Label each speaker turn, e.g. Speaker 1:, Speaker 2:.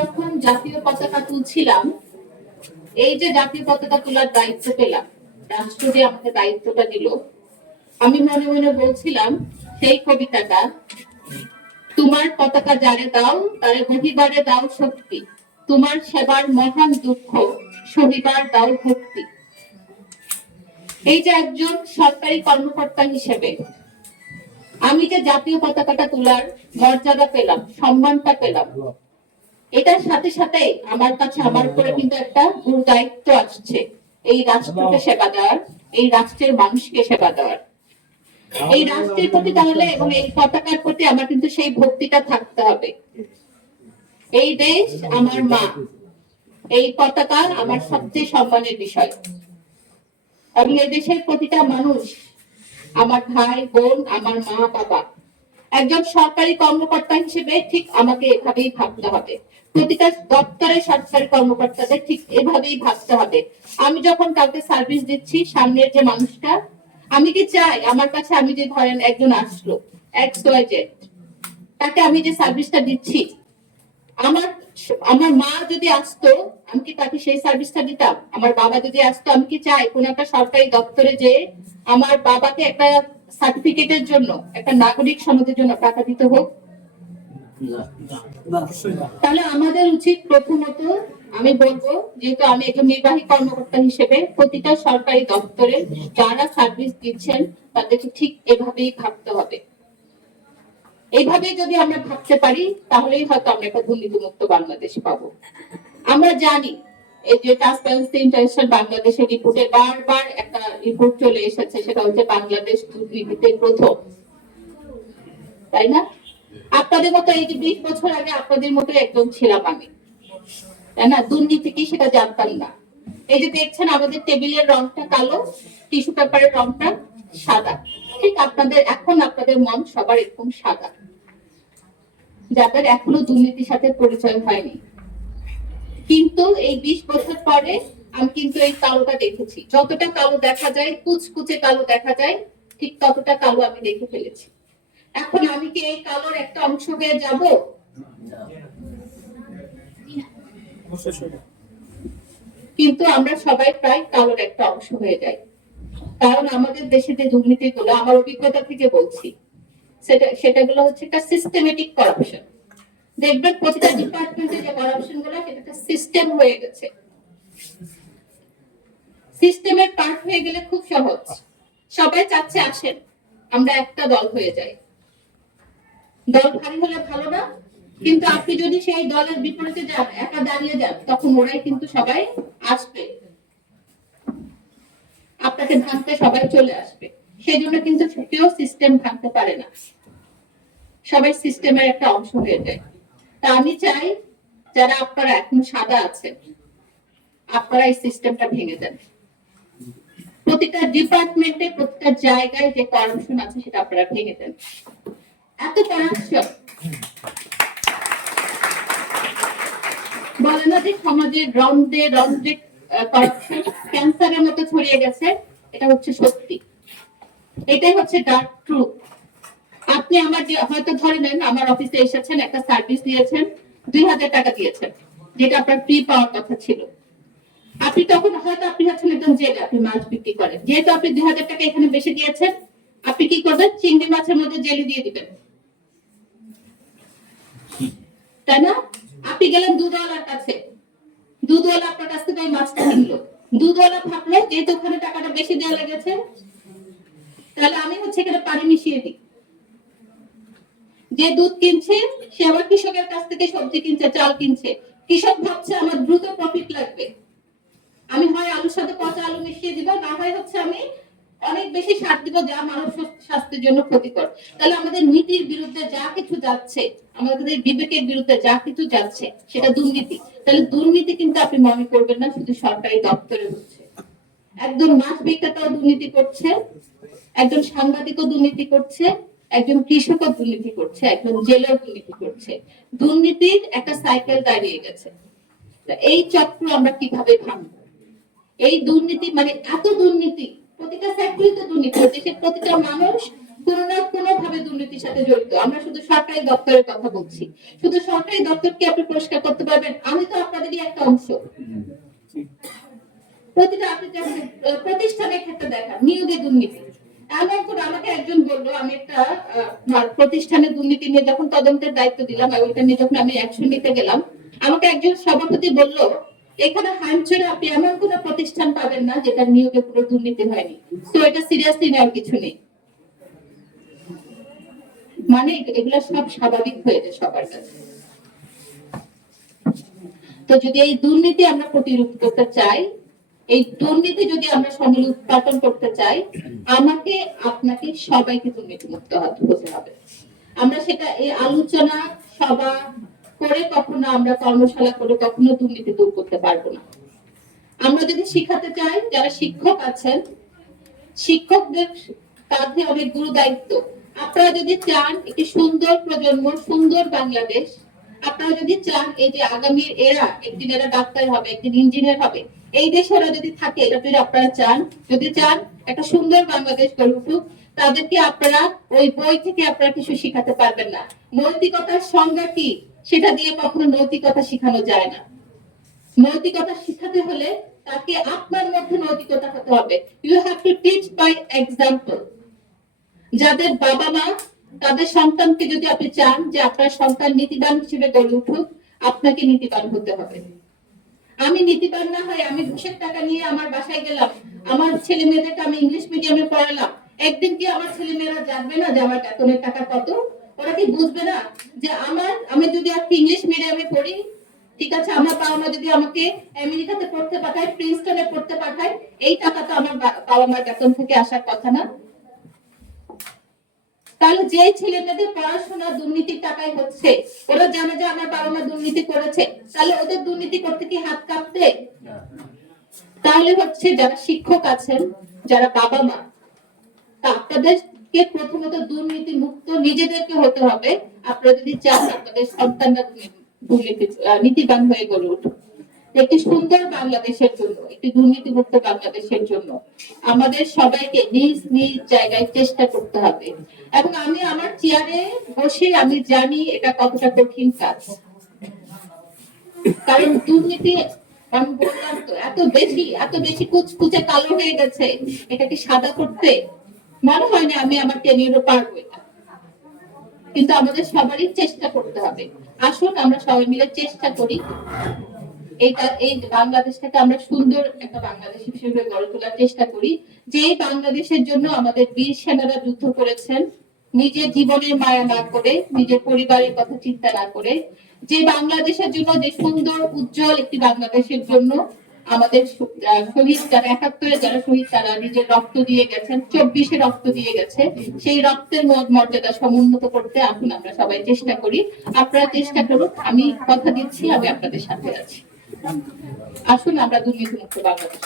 Speaker 1: যখন জাতীয় পতাকা তুলছিলাম, এই যে জাতীয় পতাকা তোলার দায়িত্ব পেলাম, রাষ্ট্র যে আমাকে দায়িত্বটা দিল, আমি মনে মনে বলছিলাম, সেই কবিতাটা, তোমার পতাকা যারে দাও, তারে গহিবারে দাও শক্তি। তোমার সেবার মহান দুঃখ, সহিবার দাও ভক্তি। এই যে একজন সরকারি কর্মকর্তা হিসেবে, আমি যে জাতীয় পতাকাটা তোলার মর্যাদা পেলাম, সম্মানটা পেলাম এটার সাথে সাথে আমার কাছে, আমার উপরে কিন্তু একটা গুরু দায়িত্ব আসছে। এই রাষ্ট্রকে সেবা দেওয়ার, এই রাষ্ট্রের মানুষকে সেবা দেওয়ার। এই রাষ্ট্রের প্রতি তাহলে এবং এই পতাকার প্রতি আমার কিন্তু সেই ভক্তিটা থাকতে হবে। এই দেশ আমার মা। এই পতাকা আমার সবচেয়ে সম্মানের বিষয়। এবং এই দেশের প্রতিটা মানুষ, আমার ভাই, বোন, আমার মা, বাবা একজন সরকারি কর্মকর্তা হিসেবে ঠিক আমাকে এভাবেই ভাবতে হবে। প্রতিটা দপ্তরের সরকারি কর্মকর্তাদের ঠিক এভাবেই ভাবতে হবে। আমি যখন কাউকে সার্ভিস দিচ্ছি সামনের যে মানুষটা, আমি কি চাই আমার কাছে আমি যে ধরেন একজন আসলো এক্স তাকে আমি যে সার্ভিসটা দিচ্ছি, আমার আমার মা যদি আসতো, আমি কি তাকে সেই সার্ভিসটা দিতাম? আমার বাবা যদি আসতো, আমি কি চাই কোন একটা সরকারি দপ্তরে যে আমার বাবাকে একটা সার্টিফিকেটের জন্য, একটা নাগরিক সনদের জন্য টাকা দিতে হোক। তাহলে আমাদের উচিত প্রথমত, আমি বলব, যেহেতু আমি একজন নির্বাহী কর্মকর্তা হিসেবে প্রতিটা সরকারি দপ্তরে যারা সার্ভিস দিচ্ছেন, তাদেরকে ঠিক এভাবেই ভাবতে হবে। এইভাবে যদি আমরা ভাবতে পারি, তাহলেই হয়তো আমরা একটা দুর্নীতিমুক্ত বাংলাদেশ পাবো। আমরা জানি যে ট্রান্সপারেন্সি ইন্টারন্যাশনাল বাংলাদেশের রিপোর্টে বারবার একটা রিপোর্ট চলে এসেছে, সেটা হচ্ছে বাংলাদেশ দুর্নীতিতে প্রথম। তাই না? আপনাদের মতো এই যে বিশ বছর আগে আপনাদের মতো একজন ছিলাম আমি। তাই না? দুর্নীতি কি সেটা জানতাম না। এই যে দেখছেন আমাদের টেবিলের রংটা কালো, টিস্যু পেপারের রংটা সাদা। ঠিক আপনাদের, এখন আপনাদের মন সবার এরকম সাদা। যাদের এখনও দুর্নীতির সাথে পরিচয় হয়নি। কিন্তু এই বিশ বছর পরে আমি কিন্তু এই কালোটা দেখেছি। যতটা কালো দেখা যায়, কুচকুচে কালো দেখা যায়, ঠিক ততটা কালো আমি দেখে ফেলেছি। এখন আমি কি এই কালোর একটা অংশ হয়ে যাব? কিন্তু আমরা সবাই প্রায় কালোর একটা অংশ হয়ে যাই। কারণ আমাদের দেশে যে দুর্নীতিগুলো, আমার অভিজ্ঞতা থেকে বলছি, সেটা সেটাগুলো হচ্ছে একটা সিস্টেমেটিক করাপশন দেখবেন প্রতিটা ডিপার্টমেন্টে যে করাপশনগুলো সেটা একটা সিস্টেম হয়ে গেছে। সিস্টেমের পার্ট হয়ে গেলে খুব সহজ। সবাই চাচ্ছে আসেন, আমরা একটা দল হয়ে যাই। দল ভারী হলে ভালো না, কিন্তু আপনি যদি সেই দলের বিপরীতে যান, একা দাঁড়িয়ে যান, তখন ওরাই কিন্তু সবাই আসবে। আপনাকে ভাঙতে সবাই চলে আসবে। সেই জন্য কিন্তু কেউ সিস্টেম ভাঙতে পারে না। সবাই সিস্টেমের একটা অংশ হয়ে যায়। তা আমি চাই যারা আপনারা এখন সাদা আছেন, আপনারা এই সিস্টেমটা ভেঙে দেন। প্রতিটা ডিপার্টমেন্টে, প্রতিটা জায়গায় যে করাপশন আছে সেটা আপনারা ভেঙে দেন। এত করাপশন। বলে না যে সমাজের রন্ধ্রে রন্ধ্রে করাপশন। ক্যান্সারের মতো ছড়িয়ে গেছে, এটা হচ্ছে সত্যি। এটাই হচ্ছে ডার্ক ট্রুথ আপনি আমার হয়তো ধরে নেন, আমার অফিসে এসেছেন, একটা সার্ভিস দিয়েছেন দুই হাজার টাকা দিয়েছেন, যেটা আপনার ফ্রি পাওয়ার কথা ছিল। আপনি তখন হয়তো আপনি হচ্ছেন একদম জেলে, আপনি মাছ বিক্রি করেন। যেহেতু আপনি দুই হাজার টাকা এখানে বেশি দিয়েছেন, আপনি কি করবেন? চিংড়ি মাছের মধ্যে জেলে দিয়ে দিবেন। তাই না? আপনি গেলেন দুধওয়ালার কাছে। দুধওয়ালা আপনার কাছ থেকে মাছটা কিনলো। দুধওয়ালা ভাবলো, যেহেতু ওখানে টাকাটা বেশি দেওয়া লেগেছে, তাহলে আমি হচ্ছে এখানে পানি মিশিয়ে দিই। যে দুধ কিনছে, সে আবার কৃষকের কাছ থেকে সবজি কিনছে, চাল কিনছে। কৃষক ভাবছে আমার দ্রুত প্রফিট লাগবে। আমি হয় আলুর সাথে পচা আলু মিশিয়ে দিব, না হয় হচ্ছে আমি অনেক বেশি সার দিব যা মানব স্বাস্থ্যের জন্য ক্ষতিকর। তাহলে আমাদের নীতির বিরুদ্ধে যা কিছু যাচ্ছে, আমাদের বিবেকের বিরুদ্ধে যা কিছু যাচ্ছে, সেটা দুর্নীতি। তাহলে দুর্নীতি কিন্তু আপনি মনে করবেন না, শুধু সরকারি দপ্তরে হচ্ছে। একজন মাছ বিক্রেতাও দুর্নীতি করছে, একজন সাংবাদিকও দুর্নীতি করছে একজন কৃষকও দুর্নীতি করছে একজন জেলেও দুর্নীতি করছে। দুর্নীতির একটা সাইকেল দাঁড়িয়ে গেছে। এই চক্র আমরা কীভাবে ভাঙবো? এই দুর্নীতি মানে এত দুর্নীতি প্রতিটা সেক্টরে তো দুর্নীতি দেশের প্রতিটা মানুষ কোনো না কোনো ভাবে দুর্নীতির সাথে জড়িত। আমরা শুধু সরকারি দপ্তরের কথা বলছি। শুধু সরকারি দপ্তরকে আপনি পরিষ্কার করতে পারবেন আমি তো আপনাদেরই একটা অংশ। প্রতিটা আপনি প্রতিষ্ঠানের ক্ষেত্রে দেখা নিয়োগে দুর্নীতি। করে আমাকে একজন বলল আমি একটা আহ, প্রতিষ্ঠানের দুর্নীতি নিয়ে যখন তদন্তের দায়িত্ব দিলাম ওইটা নিয়ে যখন আমি অ্যাকশন নিতে গেলাম আমাকে একজন সভাপতি বলল এখানে হাইমচরে আপনি এমন কোনো প্রতিষ্ঠান পাবেন না যেটা নিয়োগে পুরো দুর্নীতি হয়নি। তো এটা সিরিয়াসলি নেওয়ার কিছু নেই। মানে এগুলো সব স্বাভাবিক হয়ে যায় সবার কাছে। তো যদি এই দুর্নীতি আমরা প্রতিরোধ করতে চাই এই দুর্নীতি যদি আমরা সমূলে উৎপাদন করতে চাই, আমাকে, আপনাকে সবাইকে দুর্নীতি মুক্ত হতে হবে। আমরা সেটা, এই আলোচনা সভা করে কখনো আমরা কর্মশালা করে কখনো দুর্নীতি দূর করতে পারব না। আমরা যদি শিখাতে চাই, যারা শিক্ষক আছেন, শিক্ষকদের কাঁধে অনেক গুরু দায়িত্ব আপনারা যদি চান একটি সুন্দর প্রজন্ম, সুন্দর বাংলাদেশ, আপনারা যদি চান এই যে আগামীর এরা, একদিন এরা ডাক্তার হবে, একদিন ইঞ্জিনিয়ার হবে এই দেশে ওরা যদি থাকে, এটা যদি আপনারা চান, যদি চান একটা সুন্দর বাংলাদেশ গড়ে উঠুক, তাদেরকে আপনারা ওই বই থেকে আপনারা কিছু শিখাতে পারবেন না। নৈতিকতার সংজ্ঞা কি? সেটা দিয়ে কখনো নৈতিকতা শেখানো যায় না। নৈতিকতা শিখাতে হলে তাকে আপনার মধ্যে নৈতিকতা হতে হবে। You have to teach by example যাদের বাবা মা, তাদের সন্তানকে যদি আপনি চান যে আপনার সন্তান নীতিবান হিসেবে গড়ে উঠুক, আপনাকে নীতিবান হতে হবে। আমি নীতিবান না হয় আমি ঘুষের টাকা নিয়ে আমার বাসায় গেলাম। আমার ছেলে মেয়েদেরকে আমি ইংলিশ মিডিয়ামে পড়ালাম। একদিন কি আমার ছেলে মেয়েরা জানবে না যে আমার বেতনের টাকা কত? ওরা কি বুঝবে না? যে আমার, আমি যদি আজকে ইংলিশ মিডিয়ামে পড়ি, ঠিক আছে, আমার বাবা মা যদি আমাকে আমেরিকাতে পড়তে পাঠায় প্রিন্সটনে পড়তে পাঠায়, এই টাকা তো আমার বাবা মার বেতন থেকে আসার কথা না। তাহলে যে ছেলে মেয়েদের পড়াশোনা দুর্নীতির টাকায় হচ্ছে ওরা জানে যে আমার বাবা মা দুর্নীতি করেছে তাহলে ওদের দুর্নীতি করতে কি হাত কাঁপতে তাহলে হচ্ছে যারা শিক্ষক আছেন যারা বাবা মা তা আপনাদেরকে প্রথমত দুর্নীতি মুক্ত নিজেদেরকে হতে হবে। আপনারা যদি চান আপনাদের সন্তানরা দুর্নীতি নীতিবান হয়ে গড়ে উঠুক। একটি সুন্দর বাংলাদেশের জন্য, একটি দুর্নীতি মুক্ত বাংলাদেশের জন্য আমাদের সবাইকে নিজ নিজ জায়গায় চেষ্টা করতে হবে। এবং আমি আমার চেয়ারে বসে আমি জানি এটা কতটা কঠিন কাজ। কারণ দুর্নীতি, আমি বললাম তো, এত বেশি এত বেশি কুচকুচে কালো হয়ে গেছে এটাকে সাদা করতে? মনে হয় না আমি আমার টেনিয়রও পারব এটা। কিন্তু আমাদের সবারই চেষ্টা করতে হবে। আসুন, আমরা সবাই মিলে চেষ্টা করি। এইটা, এই বাংলাদেশটাকে আমরা সুন্দর একটা বাংলাদেশ হিসেবে গড়ে তোলার চেষ্টা করি। যে বাংলাদেশের জন্য আমাদের বীর সেনারা যুদ্ধ করেছেন, নিজের জীবনের মায়া না করে, নিজের পরিবারের কথা চিন্তা না করে, যে বাংলাদেশের জন্য, যে সুন্দর, উজ্জ্বল একটি বাংলাদেশের জন্য আমাদের শহীদ যারা একাত্তরে যারা শহীদ, তারা নিজের রক্ত দিয়ে গেছেন, চব্বিশে রক্ত দিয়ে গেছে। সেই রক্তের মর্যাদা সমুন্নত করতে আসুন আমরা সবাই চেষ্টা করি। আপনারা চেষ্টা করুন, আমি কথা দিচ্ছি, আমি আপনাদের সাথে আছি। আসুন আমরা দুর্নীতিমুক্ত বাংলাদেশ